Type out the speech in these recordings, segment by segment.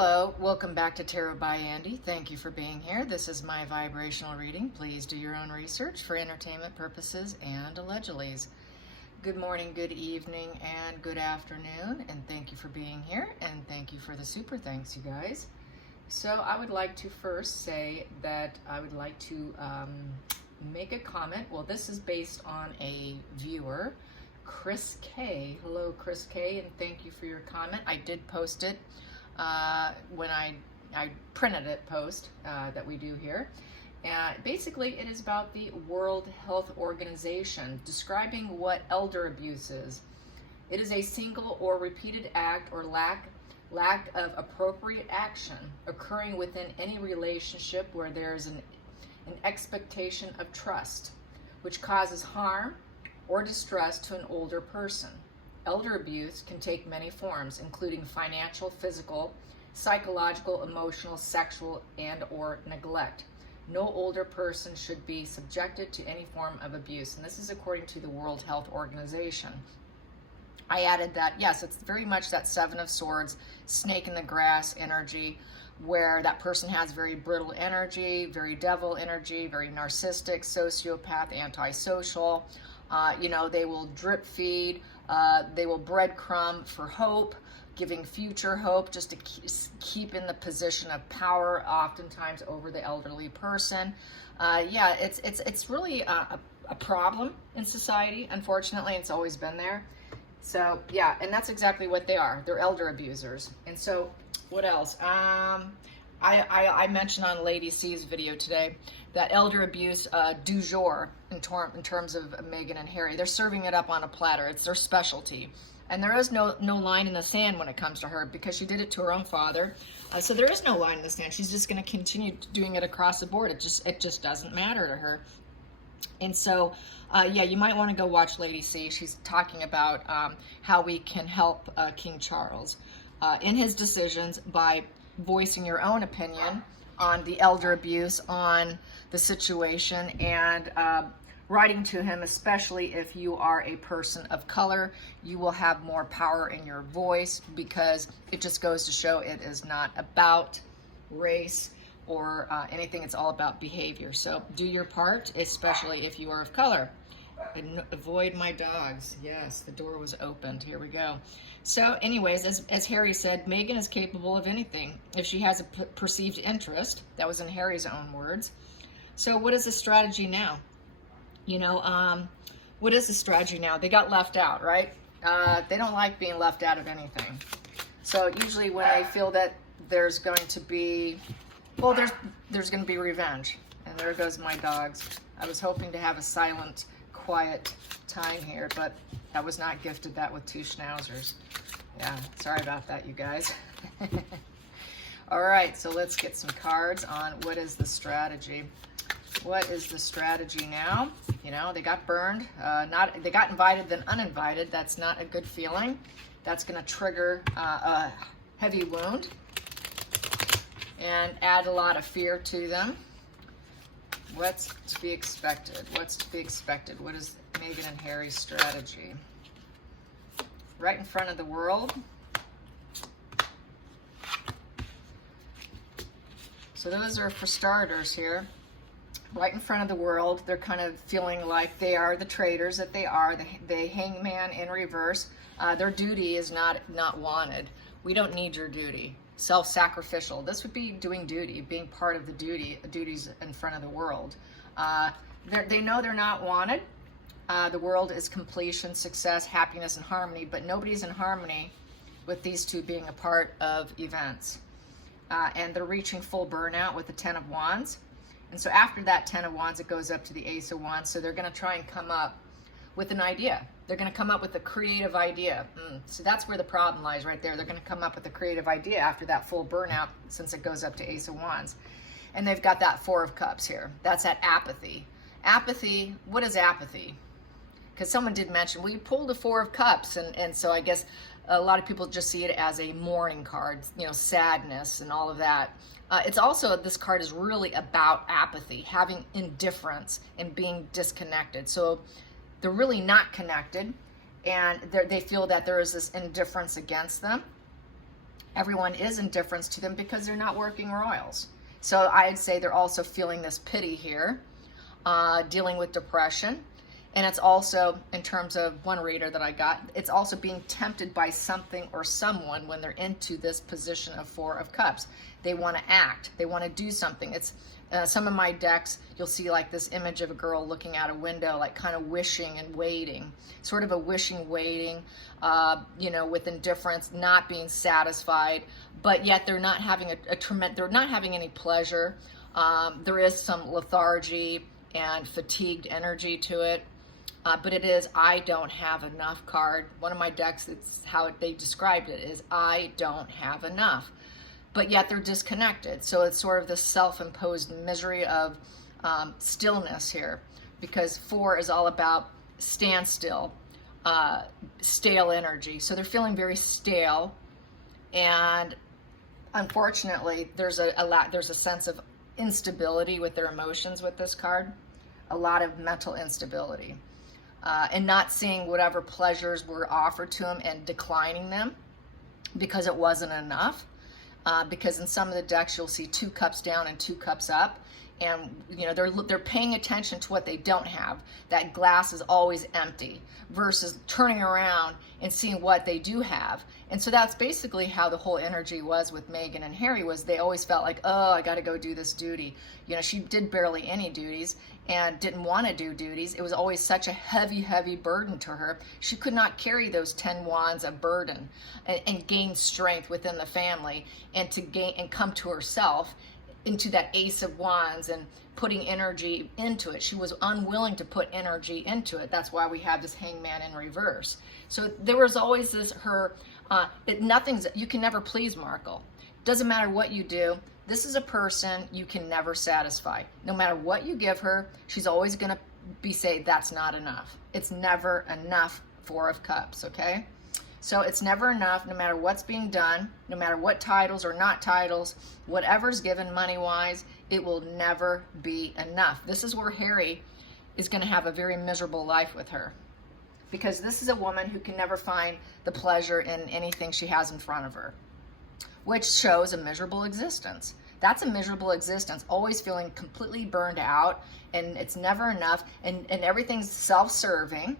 Hello, welcome back to Tarot by Andy. Thank you for being here. This is my vibrational reading. Please do your own research for entertainment purposes and allegedlys. Good morning, good evening, and good afternoon, and thank you for being here, and thank you for the super thanks, you guys. So I would like to first say that I would like to make a comment. Well, this is based on a viewer, Chris K. Hello, Chris K, and thank you for your comment. I did post it when I printed it post that we do here. And basically it is about the World Health Organization describing what elder abuse is. It is a single or repeated act or lack of appropriate action occurring within any relationship where there is an expectation of trust, which causes harm or distress to an older person. Elder abuse can take many forms, including financial, physical, psychological, emotional, sexual, and or neglect. No older person should be subjected to any form of abuse. And this is according to the World Health Organization. I added that, yes, it's very much that Seven of Swords, snake in the grass energy, where that person has very brittle energy, very devil energy, very narcissistic, sociopath, antisocial. They will drip feed, they will breadcrumb for hope, giving future hope just to keep in the position of power, oftentimes over the elderly person. It's really a problem in society. Unfortunately, it's always been there. So yeah, and that's exactly what they are. They're elder abusers. And so what else? I mentioned on Lady C's video today that elder abuse du jour in terms of Meghan and Harry. They're serving it up on a platter. It's their specialty. And there is no line in the sand when it comes to her because she did it to her own father. So there is no line in the sand. She's just going to continue doing it across the board. It just doesn't matter to her. And so, you might want to go watch Lady C. She's talking about how we can help King Charles in his decisions by voicing your own opinion on the elder abuse, on the situation, and writing to him, especially if you are a person of color. You will have more power in your voice because it just goes to show it is not about race or anything. It's all about behavior. So do your part, especially if you are of color. And avoid my dogs. Yes, the door was opened. Here we go. So anyways, as Harry said, Meghan is capable of anything if she has a perceived interest. That was in Harry's own words. So what is the strategy now? What is the strategy now? They got left out, right? They don't like being left out of anything. So usually when I feel that there's going to be, well, there's going to be revenge. And there goes my dogs. I was hoping to have a silent, quiet time here, but I was not gifted that with two schnauzers. Yeah, sorry about that, you guys. All right, so let's get some cards on what is the strategy. What is the strategy now? They got burned. They got invited, then uninvited. That's not a good feeling. That's going to trigger a heavy wound and add a lot of fear to them. What's to be expected? What's to be expected? What is Meghan and Harry's strategy? Right in front of the world. So those are for starters here. Right in front of the world, they're kind of feeling like they are the traitors that they are. The hangman in reverse. Their duty is not wanted. We don't need your duty. Self-sacrificial. This would be doing duty, being part of the duties in front of the world. They know they're not wanted. The world is completion, success, happiness, and harmony, but nobody's in harmony with these two being a part of events. And they're reaching full burnout with the Ten of Wands. And so after that Ten of Wands, it goes up to the Ace of Wands. So they're going to try and come up with an idea. They're going to come up with a creative idea. So that's where the problem lies right there. They're going to come up with a creative idea after that full burnout, since it goes up to Ace of Wands. And they've got that Four of Cups here. That's that apathy. Apathy, what is apathy? Because someone did mention, well, you pulled the Four of Cups. And so I guess a lot of people just see it as a mourning card, sadness and all of that. It's also, this card is really about apathy, having indifference and being disconnected. So they're really not connected, and they feel that there is this indifference against them. Everyone is indifference to them because they're not working royals. So I'd say they're also feeling this pity here, dealing with depression. And it's also, in terms of one reader that I got, it's also being tempted by something or someone when they're into this position of Four of Cups. They want to act. They want to do something. It's some of my decks, you'll see like this image of a girl looking out a window, like kind of wishing and waiting, sort of a wishing, waiting, with indifference, not being satisfied, but yet they're not having they're not having any pleasure. There is some lethargy and fatigued energy to it. But it is I don't have enough card. One of my decks, it's how they described it, is I don't have enough. But yet they're disconnected. So it's sort of this self-imposed misery of stillness here, because 4 is all about standstill, stale energy. So they're feeling very stale, and unfortunately there's a sense of instability with their emotions with this card, a lot of mental instability. And not seeing whatever pleasures were offered to them and declining them because it wasn't enough. Because in some of the decks you'll see 2 cups down and 2 cups up, and they're paying attention to what they don't have. That glass is always empty versus turning around and seeing what they do have. And so that's basically how the whole energy was with Meghan and Harry, was they always felt like, oh, I got to go do this duty. She did barely any duties and didn't want to do duties. It was always such a heavy, heavy burden to her. She could not carry those 10 wands of burden and gain strength within the family, and to gain and come to herself into that Ace of Wands and putting energy into it. She was unwilling to put energy into it. That's why we have this Hangman in reverse. So there was always this you can never please Markle. Doesn't matter what you do. This is a person you can never satisfy. No matter what you give her, she's always going to say that's not enough. It's never enough, 4 of Cups, okay? So it's never enough, no matter what's being done, no matter what titles or not titles, whatever's given money-wise, it will never be enough. This is where Harry is going to have a very miserable life with her, because this is a woman who can never find the pleasure in anything she has in front of her, which shows a miserable existence. That's a miserable existence, always feeling completely burned out, and it's never enough, and everything's self-serving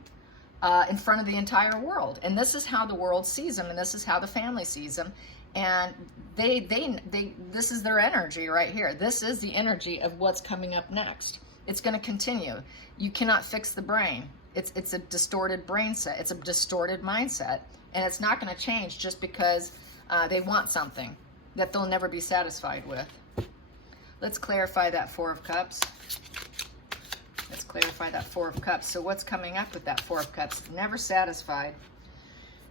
in front of the entire world. And this is how the world sees them, and this is how the family sees them. And this is their energy right here. This is the energy of what's coming up next. It's going to continue. You cannot fix the brain. It's a distorted brain set. It's a distorted mindset, and it's not going to change just because they want something that they'll never be satisfied with. Let's clarify that 4 of Cups. Let's clarify that 4 of Cups. So what's coming up with that 4 of Cups? Never satisfied.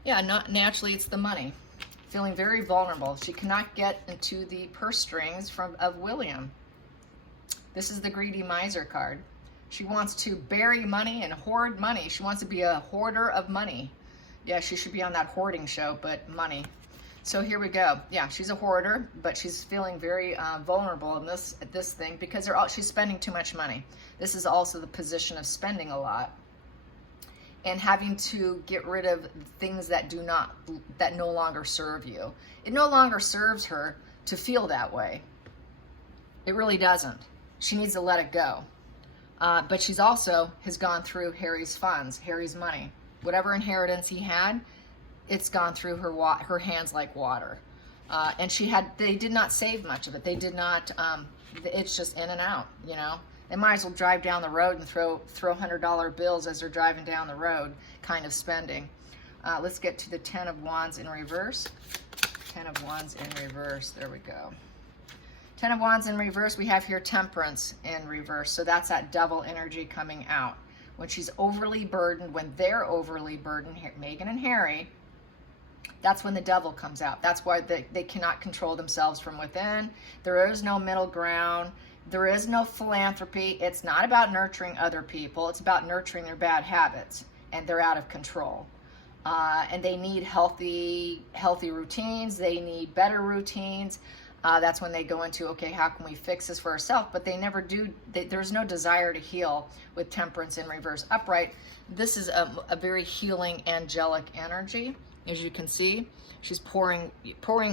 Yeah, not naturally, it's the money. Feeling very vulnerable. She cannot get into the purse strings of William. This is the greedy miser card. She wants to bury money and hoard money. She wants to be a hoarder of money. Yeah, she should be on that hoarding show, but money. So here we go. Yeah, she's a hoarder, but she's feeling very vulnerable in this thing because she's spending too much money. This is also the position of spending a lot and having to get rid of things that no longer serve you. It no longer serves her to feel that way. It really doesn't. She needs to let it go. But she's also has gone through Harry's funds, Harry's money. Whatever inheritance he had, it's gone through her hands like water. And they did not save much of it. They did not, it's just in and out, They might as well drive down the road and throw $100 bills as they're driving down the road, kind of spending. Let's get to the 10 of Wands in reverse. 10 of Wands in reverse, there we go. 10 of Wands in reverse, we have here Temperance in reverse. So that's that devil energy coming out. When she's overly burdened, when they're overly burdened, Meghan and Harry, that's when the devil comes out. That's why they cannot control themselves from within. There is no middle ground. There is no philanthropy. It's not about nurturing other people. It's about nurturing their bad habits, and they're out of control. And they need healthy routines. They need better routines. That's when they go into, okay, how can we fix this for ourselves? But they never do. There's no desire to heal with Temperance in reverse. Upright, this is a very healing, angelic energy, as you can see. She's pouring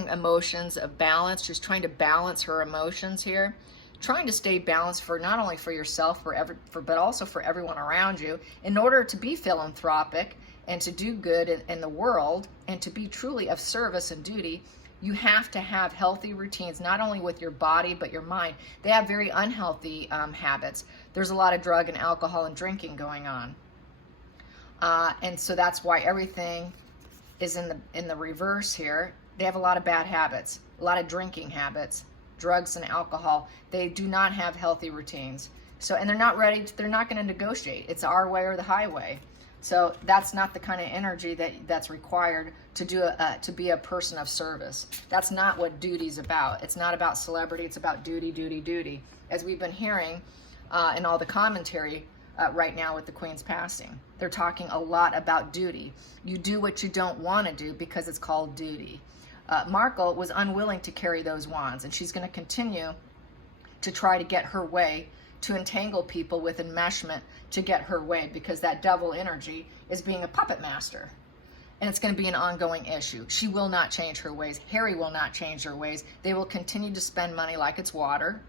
emotions of balance. She's trying to balance her emotions here, trying to stay balanced for not only for yourself, but also for everyone around you, in order to be philanthropic and to do good in the world and to be truly of service and duty. You have to have healthy routines, not only with your body, but your mind. They have very unhealthy habits. There's a lot of drug and alcohol and drinking going on. And so that's why everything is in the reverse here. They have a lot of bad habits, a lot of drinking habits, drugs and alcohol. They do not have healthy routines. So, and they're not they're not going to negotiate. It's our way or the highway. So that's not the kind of energy that's required to be a person of service. That's not what duty's about. It's not about celebrity. It's about duty, duty, duty. As we've been hearing in all the commentary right now with the Queen's passing, they're talking a lot about duty. You do what you don't want to do because it's called duty. Markle was unwilling to carry those wands, and she's going to continue to try to get her way, to entangle people with enmeshment to get her way, because that devil energy is being a puppet master. And it's going to be an ongoing issue. She will not change her ways. Harry will not change her ways. They will continue to spend money like it's water.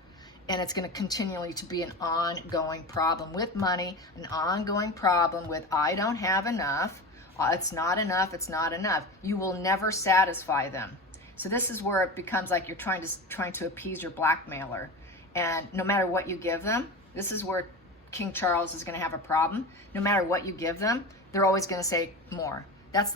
And it's going to continually to be an ongoing problem with money, an ongoing problem with I don't have enough. It's not enough. It's not enough. You will never satisfy them. So this is where it becomes like you're trying to appease your blackmailer. And no matter what you give them, this is where King Charles is going to have a problem. No matter what you give them, they're always going to say more. That's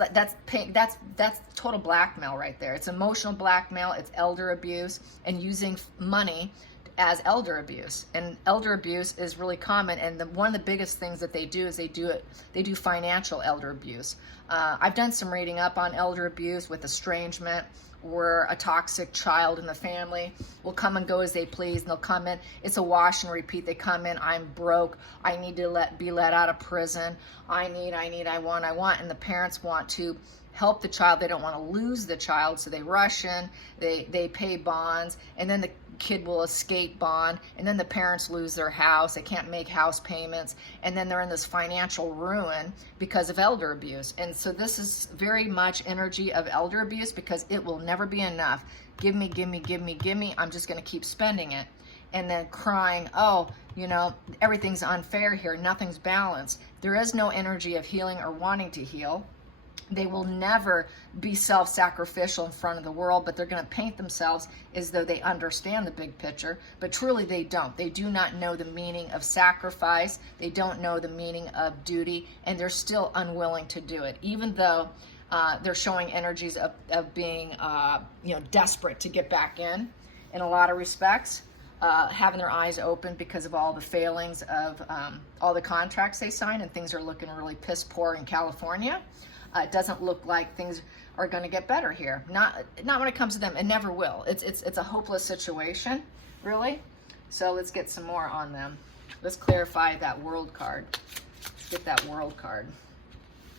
total blackmail right there. It's emotional blackmail. It's elder abuse and using money as elder abuse. And elder abuse is really common. And one of the biggest things that they do is they do financial elder abuse. I've done some reading up on elder abuse with estrangement, where a toxic child in the family will come and go as they please, and they'll come in. It's a wash and repeat. They come in, I'm broke, I need to be let out of prison, I want, and the parents want to help the child. They don't want to lose the child, so they rush in, they pay bonds, and then the kid will escape bond, and then the parents lose their house. They can't make house payments, and then they're in this financial ruin because of elder abuse. And so this is very much energy of elder abuse, because it will never be enough. Give me, give me, give me, give me. I'm just going to keep spending it. And then crying, oh, everything's unfair here. Nothing's balanced. There is no energy of healing or wanting to heal. They will never be self-sacrificial in front of the world, but they're going to paint themselves as though they understand the big picture, but truly they don't. They do not know the meaning of sacrifice. They don't know the meaning of duty, and they're still unwilling to do it, even though they're showing energies of being desperate to get back in a lot of respects, having their eyes open because of all the failings of all the contracts they signed, and things are looking really piss poor in California. It doesn't look like things are going to get better here. Not when it comes to them. It never will. It's a hopeless situation, really. So let's get some more on them. Let's clarify that world card. Let's get that world card.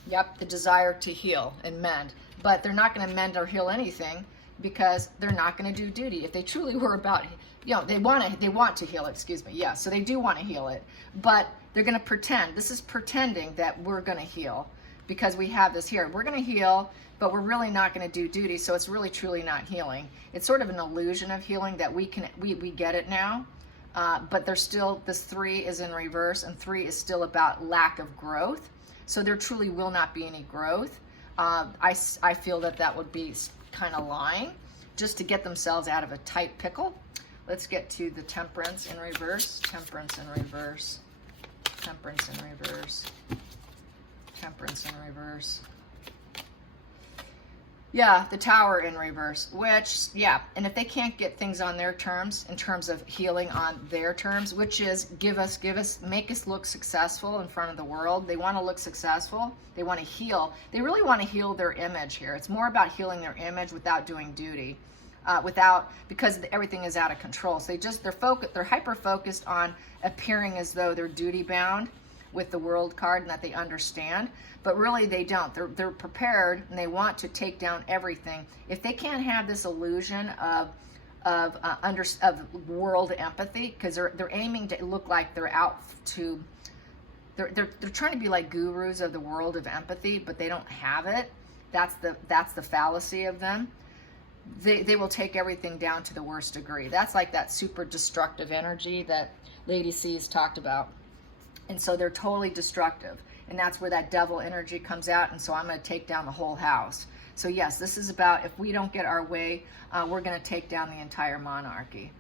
Yep, the desire to heal and mend. But they're not going to mend or heal anything because they're not going to do duty. If they truly were about, they want to heal it, excuse me. Yeah, so they do want to heal it. But they're going to pretend. This is pretending that we're going to heal. Because we have this here. We're going to heal, but we're really not going to do duty, so it's really truly not healing. It's sort of an illusion of healing that we get it now, but there's still, this 3 is in reverse, and 3 is still about lack of growth, so there truly will not be any growth. I feel that would be kind of lying, just to get themselves out of a tight pickle. Let's get to the Temperance in reverse, Temperance in reverse, Temperance in reverse. Temperance in reverse. Yeah, the Tower in reverse, which, yeah, and if they can't get things on their terms, in terms of healing on their terms, which is give us, make us look successful in front of the world. They want to look successful. They want to heal. They really want to heal their image here. It's more about healing their image without doing duty, because everything is out of control. So they're hyper focused on appearing as though they're duty bound with the World card and that they understand, but really they don't. They're prepared and they want to take down everything. If they can't have this illusion of world empathy, because they're aiming to look like they're out to, they're trying to be like gurus of the world of empathy, but they don't have it. That's the fallacy of them. They will take everything down to the worst degree. That's like that super destructive energy that Lady C's talked about. And so they're totally destructive. And that's where that devil energy comes out. And so I'm going to take down the whole house. So yes, this is about, if we don't get our way, we're going to take down the entire monarchy.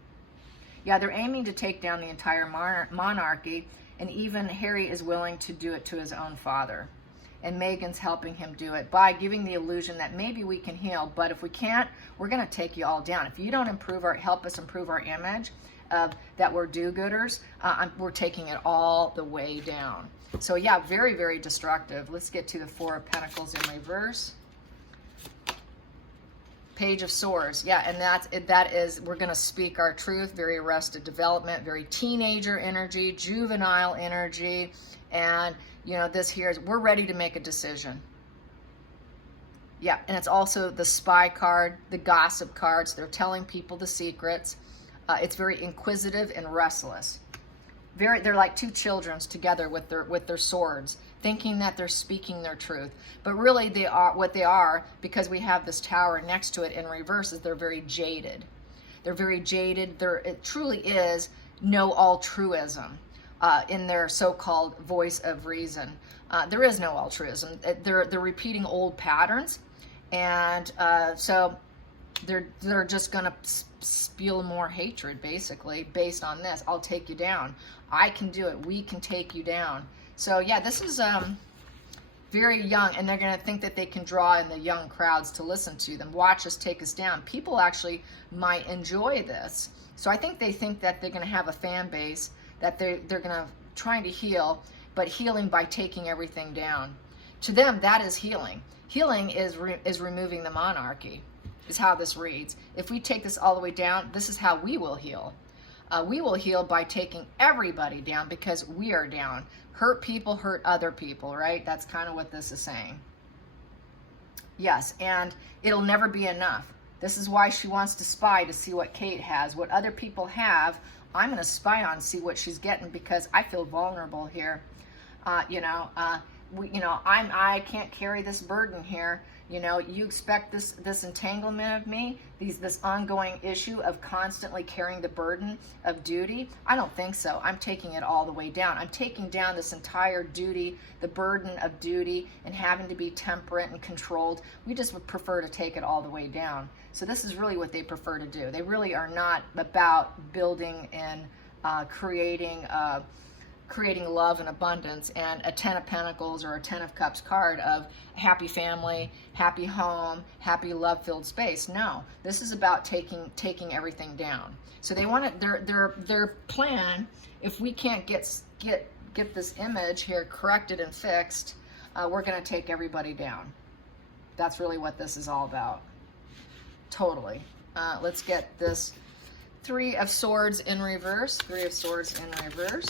Yeah, they're aiming to take down the entire monarchy. And even Harry is willing to do it to his own father. And Meghan's helping him do it by giving the illusion that maybe we can heal, but if we can't, we're going to take you all down. If you don't help us improve our image of that we're do-gooders, we're taking it all the way down. So yeah, very, very destructive. Let's get to the Four of Pentacles in reverse. Page of Swords. Yeah, and that is we're going to speak our truth. Very arrested development, very teenager energy, juvenile energy, and you know, this here is, we're ready to make a decision. Yeah, and it's also the spy card, the gossip cards. They're telling people the secrets. It's very inquisitive and restless. They're like two children together with their swords, thinking that they're speaking their truth. But really they are, what they are, because we have this tower next to it in reverse, is they're very jaded. They're very jaded. It truly is no altruism. In their so-called voice of reason. There is no altruism. They're repeating old patterns, and so they're just going to spew more hatred, basically, based on this. I'll take you down. I can do it. We can take you down. So yeah, this is very young, and they're going to think that they can draw in the young crowds to listen to them. Watch us take us down. People actually might enjoy this. So I think they think that they're going to have a fan base, that they're going to trying to heal, but healing by taking everything down. To them, that is healing. Healing is removing the monarchy, is how this reads. If we take this all the way down, this is how we will heal. We will heal by taking everybody down, because we are down. Hurt people hurt other people, right? That's kind of what this is saying. Yes, and it'll never be enough. This is why she wants to spy to see what Kate has, what other people have. I'm going to spy on, see what she's getting, because I feel vulnerable here. I can't carry this burden here. You know, you expect this entanglement of me, this ongoing issue of constantly carrying the burden of duty. I don't think so. I'm taking it all the way down. I'm taking down this entire duty, the burden of duty, and having to be temperate and controlled. We just would prefer to take it all the way down. So this is really what they prefer to do. They really are not about building and creating love and abundance, and a Ten of Pentacles or a Ten of Cups card of happy family, happy home, happy love-filled space. No, this is about taking everything down. So they want to, their plan, if we can't get this image here corrected and fixed, we're going to take everybody down. That's really what this is all about. Totally. Let's get this Three of Swords in reverse. Three of Swords in reverse.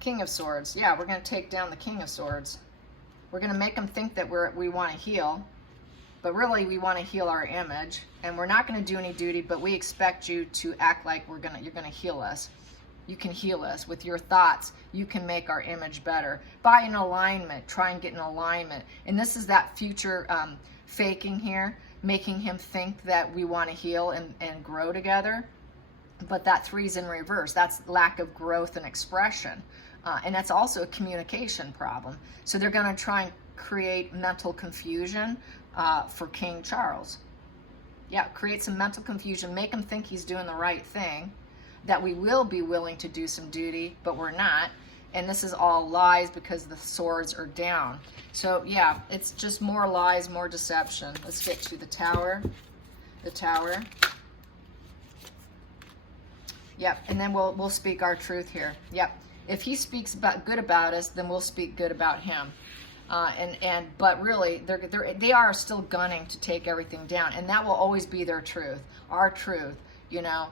King of Swords. Yeah, we're going to take down the King of Swords. We're going to make them think that we want to heal, but really we want to heal our image, and we're not going to do any duty, but we expect you to act like you're going to heal us. You can heal us with your thoughts. You can make our image better by an alignment. Try and get an alignment. And this is that future faking here, making him think that we want to heal and grow together. But that three's in reverse. That's lack of growth and expression. And that's also a communication problem. So they're going to try and create mental confusion for King Charles. Yeah, create some mental confusion, make him think he's doing the right thing, that we will be willing to do some duty, but we're not. And this is all lies because the swords are down. So yeah, it's just more lies, more deception. Let's get to the Tower. The Tower. Yep, and then we'll speak our truth here. Yep, if he speaks good about us, then we'll speak good about him. But really, they are still gunning to take everything down, and that will always be their truth, our truth. You know,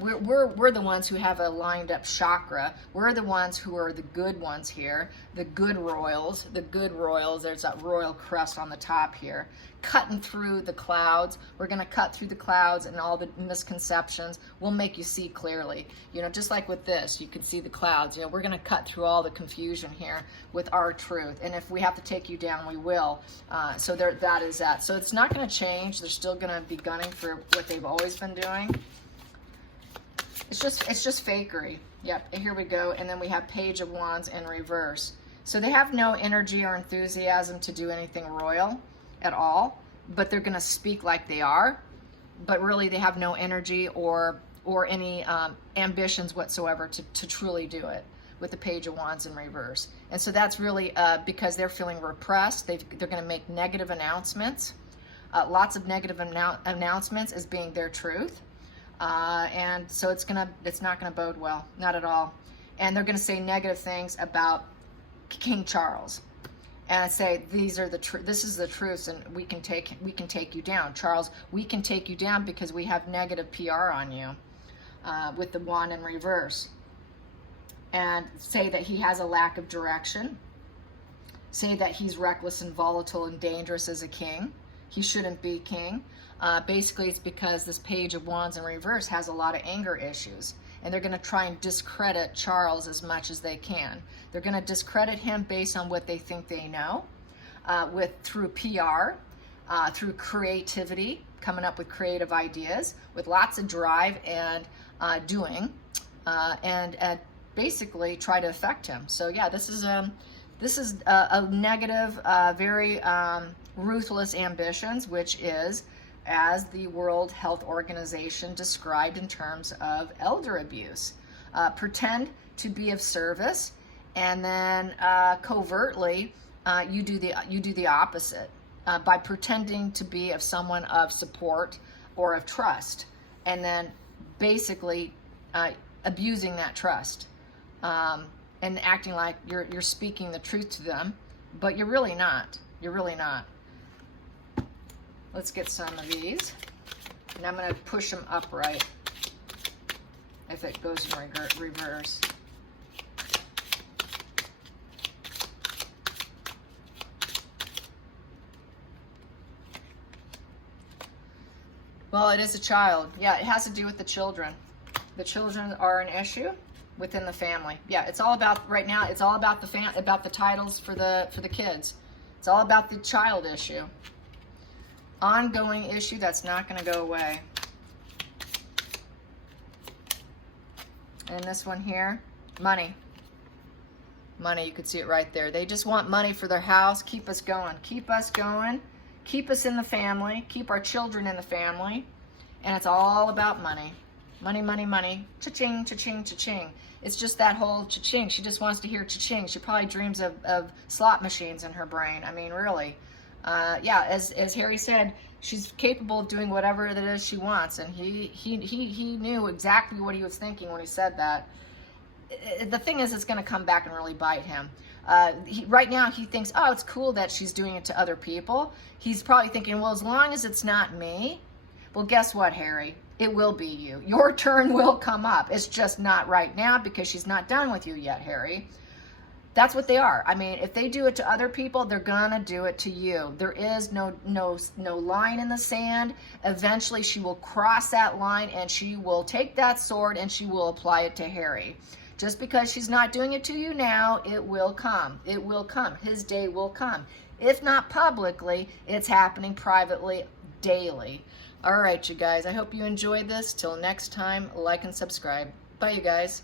We're the ones who have a lined up chakra. We're the ones who are the good ones here, the good royals, the good royals. There's that royal crest on the top here, cutting through the clouds. We're going to cut through the clouds and all the misconceptions. We'll make you see clearly. You know, just like with this, you can see the clouds. You know, we're going to cut through all the confusion here with our truth. And if we have to take you down, we will. So that is that. So it's not going to change. They're still going to be gunning for what they've always been doing. It's just fakery. Yep, and here we go. And then we have Page of Wands in reverse. So they have no energy or enthusiasm to do anything royal at all, but they're going to speak like they are, but really they have no energy or any ambitions whatsoever to truly do it with the Page of Wands in reverse. And so that's really because they're feeling repressed. They're going to make negative announcements, lots of negative announcements as being their truth. And so it's not gonna bode well, not at all. And they're gonna say negative things about King Charles, and I say this is the truth, and we can take you down, Charles. We can take you down because we have negative PR on you, with the wand in reverse, and say that he has a lack of direction. Say that he's reckless and volatile and dangerous as a king. He shouldn't be king. Basically, it's because this Page of Wands in reverse has a lot of anger issues, and they're going to try and discredit Charles as much as they can. They're going to discredit him based on what they think they know, through PR, through creativity, coming up with creative ideas, with lots of drive and doing, and basically try to affect him. So yeah, this is a negative, very ruthless ambitions, which is, as the World Health Organization described in terms of elder abuse. Pretend to be of service, and then covertly you do the opposite by pretending to be of someone of support or of trust, and then basically abusing that trust, and acting like you're speaking the truth to them, but you're really not. You're really not. Let's get some of these, and I'm going to push them upright if it goes in reverse. Well, it is a child. Yeah, it has to do with the children. The children are an issue within the family. Yeah, it's all about, right now, it's all about the titles for the kids. It's all about the child issue. Ongoing issue that's not going to go away. And this one here, money. Money, you could see it right there. They just want money for their house. Keep us going. Keep us going. Keep us in the family. Keep our children in the family. And it's all about money. Money, money, money. Cha-ching, cha-ching, cha-ching. It's just that whole cha-ching. She just wants to hear cha-ching. She probably dreams of slot machines in her brain. I mean, really. Yeah, as Harry said, she's capable of doing whatever it is she wants, and he knew exactly what he was thinking when he said that. The thing is, it's going to come back and really bite him. Right now, he thinks, oh, it's cool that she's doing it to other people. He's probably thinking, well, as long as it's not me. Well, guess what, Harry? It will be you. Your turn will come up. It's just not right now because she's not done with you yet, Harry. That's what they are. I mean, if they do it to other people, they're gonna do it to you. There is no line in the sand. Eventually, she will cross that line, and she will take that sword and she will apply it to Harry. Just because she's not doing it to you now, it will come. It will come. His day will come. If not publicly, it's happening privately daily. All right, you guys. I hope you enjoyed this. Till next time, like and subscribe. Bye, you guys.